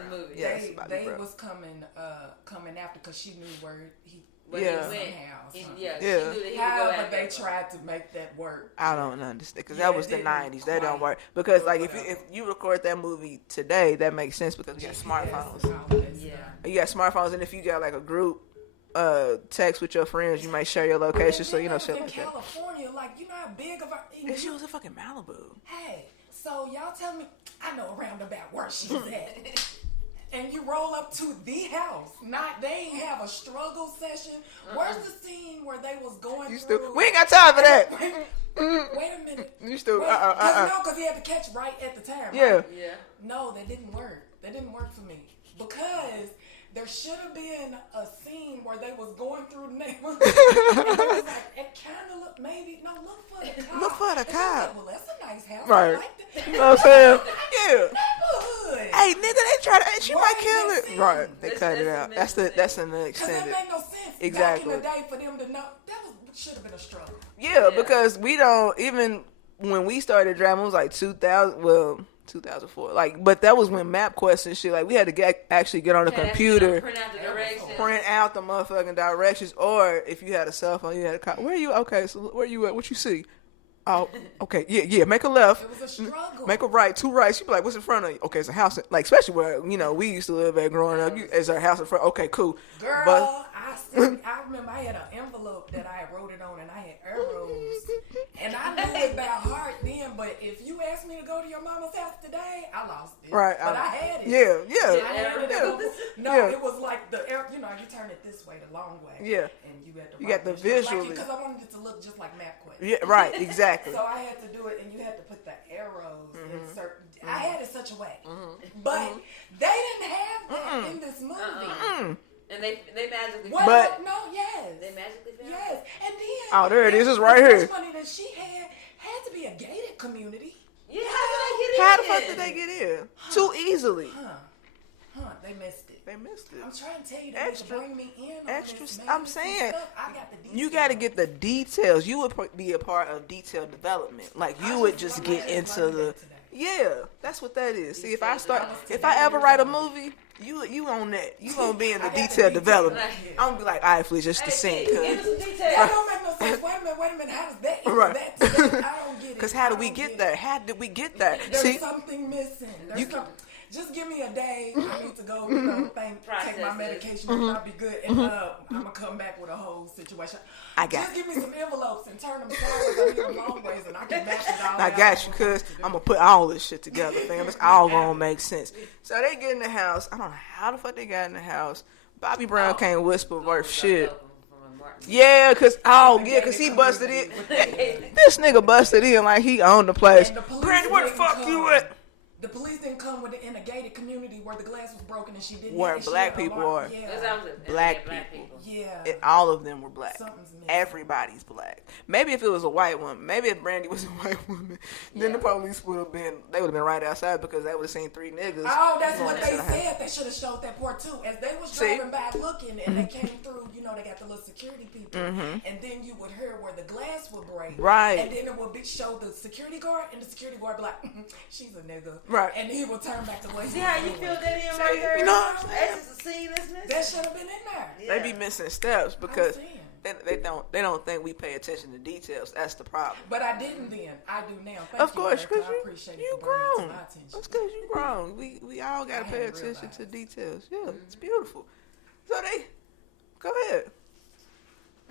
in the movie. Yes, they was coming after because she knew where he. But yeah. She knew that he would go after. But they tried to make that work. I don't understand because that was the 90s. That don't work because like if you record that movie today, that makes sense because you got smartphones. You got smartphones, and if you got like a group text with your friends, you might share your location, so you know shit like that. In California, like you know how big of a. And she was in fucking Malibu. Hey, so y'all tell me, I know around about where she's at. And you roll up to the house. They ain't have a struggle session. Where's the scene where they was going through? We ain't got time for that. Wait a minute. You still because he had to catch right at the time. Yeah. Right? Yeah. No, that didn't work. That didn't work for me because there should have been a scene where they was going through the neighborhood. It kind of looked look for the car. Look for the car. Like, well, that's a nice house. Right. I like that. You know what I'm saying? Yeah. Neighborhood. Hey, nigga, they try to. She might kill it. Right. They cut it out. That's in the extended. Because that made no sense. Exactly. Back in the day for them to know that should have been a struggle. Yeah, because we don't even when we started driving, it was like 2004. Like, but that was when MapQuest and shit. Like, we had to actually get on the computer, print out the motherfucking directions. Or if you had a cell phone, you had a car. Where are you? Okay, so where you at? What you see? Oh, okay, yeah. Make a left. It was a struggle. Make a right, 2 rights. You be like, what's in front of you? Okay, it's a house. Like, especially where we used to live at growing up. Is our house in front? Okay, cool. Girl, I remember I had an envelope that I wrote it on, and I had arrows, and I knew it by heart then. But if you asked me to go to your mama's house today, I lost it. Right, but I had it. Yeah. I had it. No, it was like the arrow. You turn it this way, the long way. Yeah. And you had to. You got the visual. Because I wanted it to look just like MapQuest. Yeah, right. Exactly. So I had to do it, and you had to put the arrows in certain. I had it such a way, but they didn't have that in this movie. And they magically found it. They magically found it. Yes. And then oh, there it is. It's right here. It's funny that she had to be a gated community. Yeah, how How the fuck did they get in? Too easily. They missed it. I'm trying to tell you that to bring me in. Extra. I'm saying I got the details. you got to get the details. You would be a part of detailed development. Like you would just get into the. Yeah, that's what that is. See, if I ever write a movie, you on that. You gonna be in the detailed development. I'm gonna be like, all right, Phylicia, just the scene. That don't make no sense. Wait a minute. How does that? Right. I don't get it. Because how did we get there? How did we get there? There's something missing. Just give me a day. I need to go, take my medication and I'll be good. And I'm going to come back with a whole situation. Just give me some envelopes and turn them sideways. I need them long ways and I can match it all. I got you, cuz I'm going to put all this shit together, fam. It's all going to make sense. So they get in the house. I don't know how the fuck they got in the house. Bobby Brown can't whisper worth shit. Yeah, cause he busted in. This nigga busted in like he owned the place. Brandy, where the fuck you at? The police didn't come in a gated community where the glass was broken and she didn't. Where black people are. Yeah. Black people. Yeah. All of them were black. Something's missing. Everybody's black. Maybe if it was a white woman, maybe if Brandy was a white woman, then the police would have been right outside because they would have seen 3 niggas. Oh, that's what they said. They should have showed that part too. As they was driving by looking and they came through, they got the little security people. And then you would hear where the glass would break. Right. And then it would show the security guard and the security guard be like, she's a nigga. Right. And he would turn back the way. See how you feel that in right there? You know what I'm saying? That's the scene that's missing. That should have been in there. Yeah. They be missing steps because they don't think we pay attention to details. That's the problem. But I didn't then. I do now. Of course, because you grown. That's because you grown. We all got to pay attention to details. Yeah, it's beautiful. So go ahead.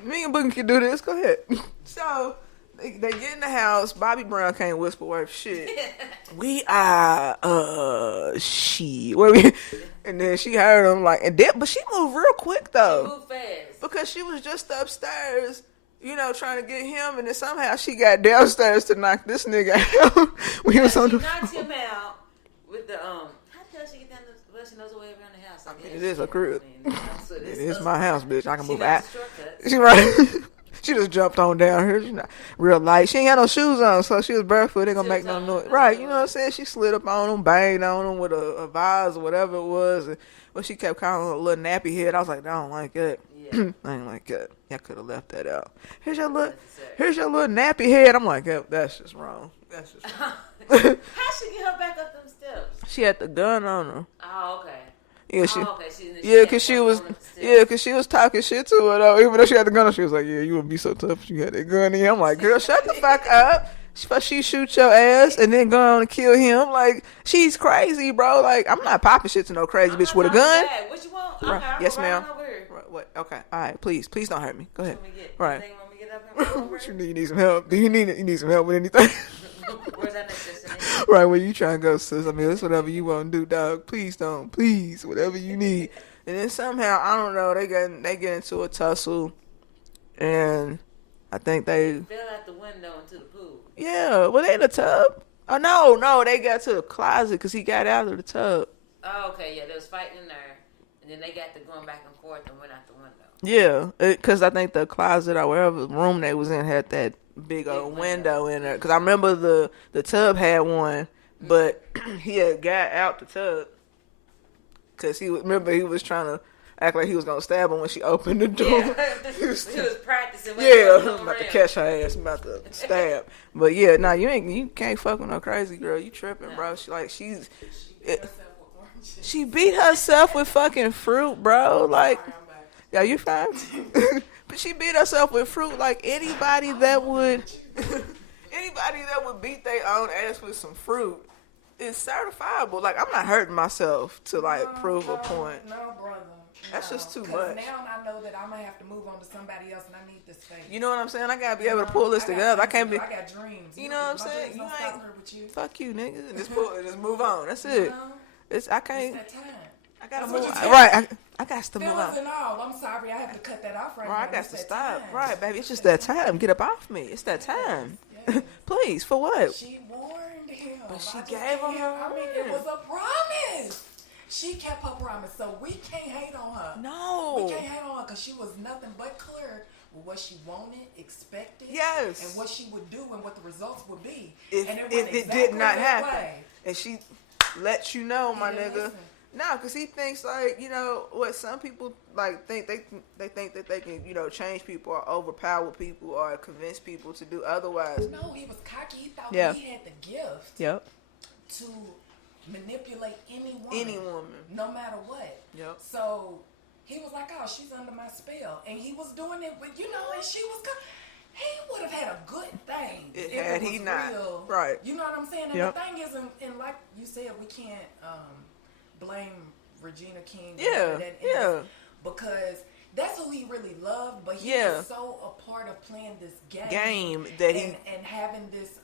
Me and Boogie can do this. Go ahead. So they get in the house. Bobby Brown can't whisper worth shit. We are shit. And then she heard him but she moved real quick though. She moved fast because she was just upstairs, trying to get him, and then somehow she got downstairs to knock this nigga out. When he was on the knocked him out with the How the hell she get down the she knows her way around the house? It is a crib. It is my house, bitch. I can move out. She right. She just jumped on down here. She's not real light. She ain't got no shoes on, so she was barefoot. They gonna make no noise. Right, you know what I'm saying? She slid up on him, banged on him with a vase or whatever it was. And she kept calling her a little nappy head. I was like, I don't like that. Yeah. I ain't like that. I could have left that out. Here's your little nappy head. I'm like, that's just wrong. That's just wrong. How she get her back up them steps? She had the gun on her. Oh, okay. Yeah, cause she was talking shit to her though. Even though she had the gun on, she was like, "Yeah, you would be so tough if you had that gun in." I'm like, "Girl, shut the fuck up." She shoot your ass and then go on and kill him. Like, she's crazy, bro. Like, I'm not popping shit to no crazy bitch with a gun. What you want? Right. Yes, ma'am. Right. What? Okay. All right. Please don't hurt me. Go ahead. Right. What you need? You need some help. Do you need some help with anything? Where's that next destination? Right, where you trying to go, sis? I mean, it's whatever you want to do, dog. Please don't. Please, whatever you need. And then somehow, I don't know, they get into a tussle, and I think they fell out the window into the pool. Yeah, were they in the tub? Oh no, they got to the closet because he got out of the tub. Oh, okay, yeah, they was fighting in there, and then they got to going back and forth and went out the window. Yeah, because I think the closet or wherever room they was in had that big old window in there. Because I remember the tub had one, but he had got out the tub because he was trying to act like he was gonna stab her when she opened the door. Yeah. he was practicing. Yeah, I'm about to catch her ass. I'm about to stab. But yeah, nah, you can't fuck with no crazy girl. You tripping, bro. She beat herself with fucking fruit, bro. Like, yeah, you fine? But she beat herself with fruit. Like anybody that would beat their own ass with some fruit is certifiable. Like, I'm not hurting myself to prove a point. No, brother. That's just too much. Now I know that I'm gonna have to move on to somebody else, and I need this space. You know what I'm saying? I gotta be able to pull this together. I can't be. I got dreams. You know what I'm saying? You ain't. Fuck you, nigga. And just move on. That's it. I can't. It's that time. I gotta move on. Right. I got to move on. And all. I'm sorry. I have to cut that off right now. I got to stop. Time. Right, baby. It's just that time. Get up off me. It's that time. Yes. Please, for what? She warned him. But she gave him her. I mean, it was a promise. She kept her promise, so we can't hate on her. No. We can't hate on her because she was nothing but clear with what she wanted, expected, yes, and what she would do and what the results would be. If it did not happen. And she let you know, my nigga. No, because he thinks what some people think they think that they can change people or overpower people or convince people to do otherwise. No, he was cocky. He thought he had the gift. Yep. To manipulate any woman, no matter what. Yep. So he was like, "Oh, she's under my spell," and he was doing it with and she was. He would have had a good thing if it was real. Right. You know what I'm saying? And the thing is, and like you said, we can't blame Regina King. Yeah. Because that's who he really loved, but he was so a part of playing this game that and having this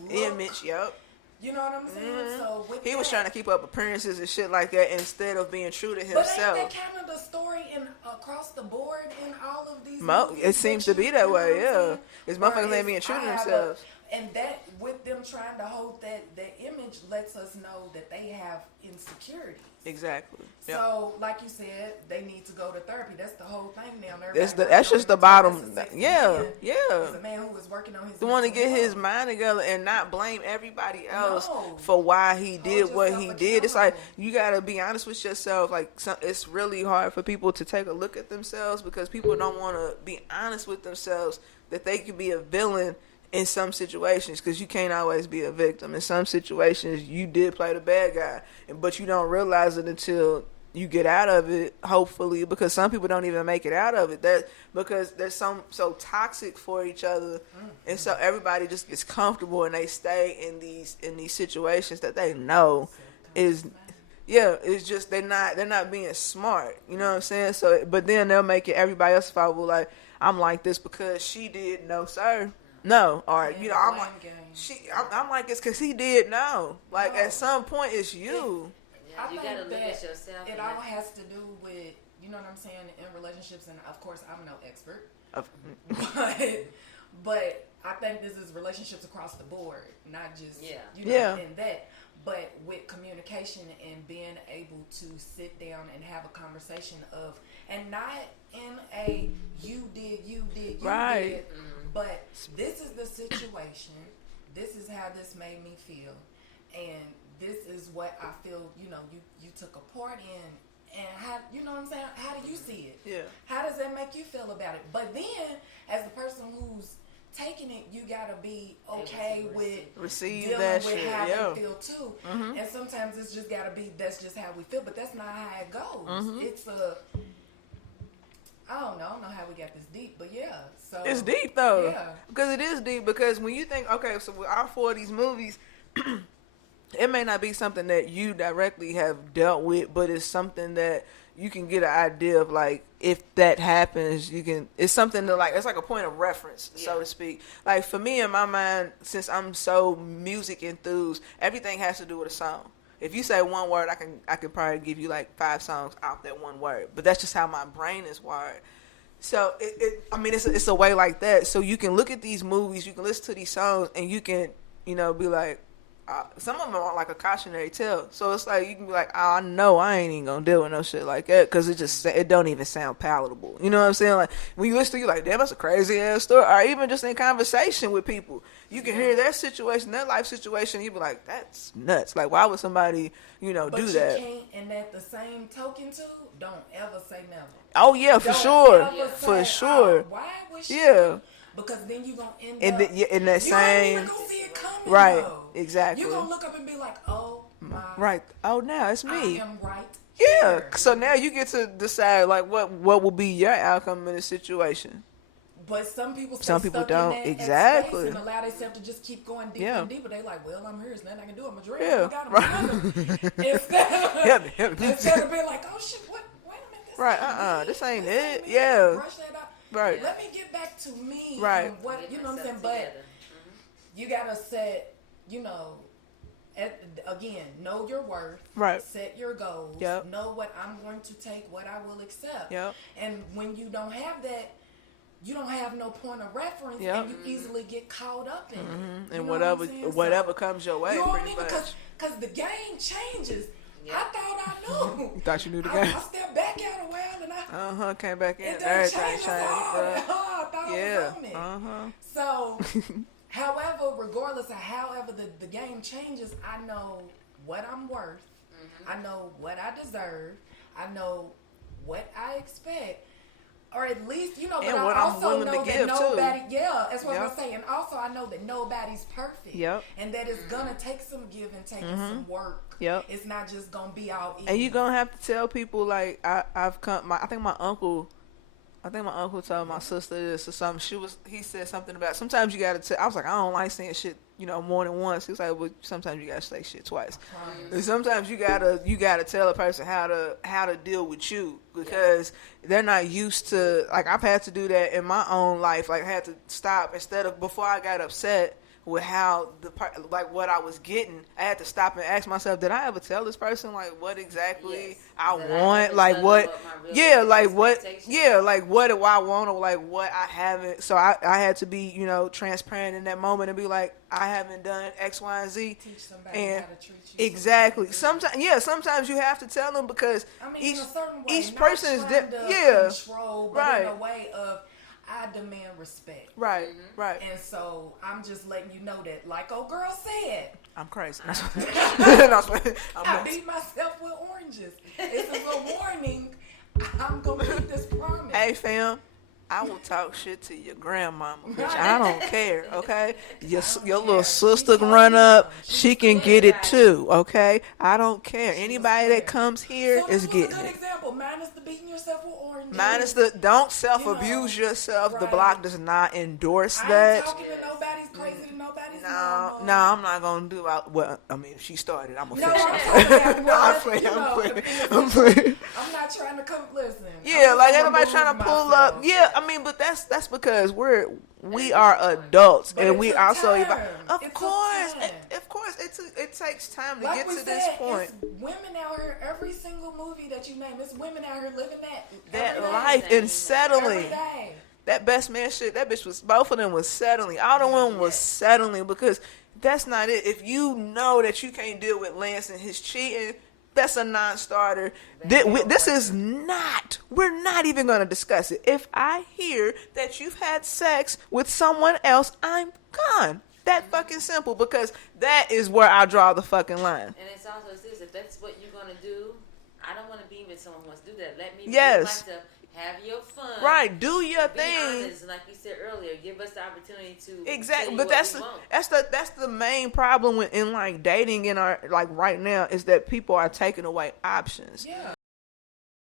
look, image. Yep. You know what I'm saying? Mm-hmm. So he was trying to keep up appearances and shit like that instead of being true to himself. But ain't that kind of the story across the board in all of these? It seems to be that way. Yeah, it's motherfuckers ain't being true to themselves. And that with them trying to hold that image lets us know that they have insecurities. Exactly. Yep. So, like you said, they need to go to therapy. That's the whole thing now. That's just the bottom. Yeah. It's a man who is working on his. The one to get his mind together and not blame everybody else for why he did what he did. It's like you gotta be honest with yourself. Like it's really hard for people to take a look at themselves because people don't want to be honest with themselves that they could be a villain in some situations, because you can't always be a victim. In some situations, you did play the bad guy, but you don't realize it until you get out of it, hopefully, because some people don't even make it out of it. Because they're so toxic for each other, and so everybody just gets comfortable and they stay in these situations that they know is. Yeah, it's just they're not being smart. You know what I'm saying? So, but then they'll make it everybody else's fault. Like, I'm like this because she did. No, sir. No, or I'm like I'm like this because he did. No, like at some point it's you. I think gotta look at yourself. It all has to do with what I'm saying in relationships, and of course I'm no expert, but I think this is relationships across the board, not just in that. But with communication and being able to sit down and have a conversation and not in a you did, but this is the situation, this is how this made me feel, and this is what I feel, you took a part in, and how, what I'm saying, how do you see it? Yeah. How does that make you feel about it? But then, as the person who's taking it, you gotta be okay with receive dealing that with shit. how they feel too. And sometimes it's just gotta be that's just how we feel, but that's not how it goes. It's I don't know how we got this deep, but yeah. So it's deep though, yeah, because it is deep. Because when you think, okay, so with all 4 of these movies, it may not be something that you directly have dealt with, but it's something that you can get an idea of, like, if that happens, you can, it's something to, like, it's like a point of reference, so to speak. Like, for me, in my mind, since I'm so music enthused, everything has to do with a song. If you say one word, I can probably give you, like, 5 songs off that one word. But that's just how my brain is wired. So, it's a way like that. So, you can look at these movies, you can listen to these songs, and you can, be like, some of them are like a cautionary tale. So it's like you can be like, I know I ain't even gonna deal with no shit like that, because it don't even sound palatable. You know what I'm saying? Like, when you listen to, you like, damn, that's a crazy ass story. Or even just in conversation with people, you can hear their situation, their life situation, you be like, that's nuts. Like, why would somebody do that? But you can't, and at the same token too, don't ever say never. Oh yeah, for sure, for sure. Why would she? Because then you're going to end up... in that same... You ain't even going to see it coming, right, though. Exactly. You're going to look up and be like, oh, my... Right. Oh, now it's me. I am right Yeah. here. So now you get to decide, like, what will be your outcome in this situation. But some people don't. In that Exactly. and allow themselves to just keep going deeper and deeper. They like, well, I'm here. There's nothing I can do. I'm a drug. Yeah. Instead of being like, oh, shit, wait a minute. This ain't it. Yeah. Brush that out. Right. Let me get back to me. Right. And what, you know what I'm saying? But you got to set, again, know your worth. Right. Set your goals. Yep. Know what I'm going to take, what I will accept. Yep. And when you don't have that, you don't have no point of reference, and you easily get caught up in it. And whatever comes your way, pretty much. Because the game changes. Yeah. I thought I knew. You thought you knew the game? I stepped back out a while and I... came back in. Everything changed. I thought I was on it. So, regardless of however the game changes, I know what I'm worth. I know what I deserve. I know what I expect. Or at least, but I also know that nobody, that's what I'm saying. And also I know that nobody's perfect. And that it's going to take some give and take some work. It's not just going to be all easy. And you're going to have to tell people, like, I think my uncle told my sister this or something. He said something about, sometimes you got to tell, I was like, I don't like saying shit, more than once. He was like, well, sometimes you got to say shit twice. And sometimes you got to tell a person how to deal with you, because they're not used to, like, I've had to do that in my own life. Like, I had to stop, before I got upset with how what I was getting, I had to stop and ask myself, did I ever tell this person, like, what exactly I want? Like, what do I want, or like what I haven't? So I had to be, transparent in that moment and be like, I haven't done X, Y, and Z. Teach somebody how to treat you. Exactly. Sometimes you have to tell them, because in a certain way, each person is different. Control, but in a way of, I demand respect. Right, right. And so I'm just letting you know that, like old girl said, I'm crazy. I beat myself with oranges. It's a little warning. I'm gonna keep this promise. Hey, fam, I will talk shit to your grandmama, bitch. I don't care, okay? Your little sister can run up. She can get it too, okay? I don't care. Anybody that comes here is getting it. This is a good example. Minus the beating yourself with oranges. Minus the don't self-abuse yourself. Right. The block does not endorse that. I ain't talking to nobody's crazy to nobody's No, I'm not going to do it. Well, I mean, if she started, I'm going to finish it. I'm playing. I'm not trying to come, listen. Yeah, like everybody trying to pull up. Yeah, I mean, but that's because we are adults, but and we also of course it takes time to get to this point. It's women out here, every single movie that you name, it's women out here living that life and settling. That best man shit, that bitch was, both of them was settling. All the women was settling, because that's not it. If you know that you can't deal with Lance and his cheating, that's a non-starter. This is not, we're not even going to discuss it. If I hear that you've had sex with someone else, I'm gone. That fucking simple, because that is where I draw the fucking line. And it's also this, if that's what you're going to do, I don't want to be with someone who wants to do that. Let me yes. be myself. Have your fun. Right. Do your Be thing. honest, like you said earlier, give us the opportunity to Exactly. But that's the main problem in like dating in our like right now is that people are taking away options. Yeah.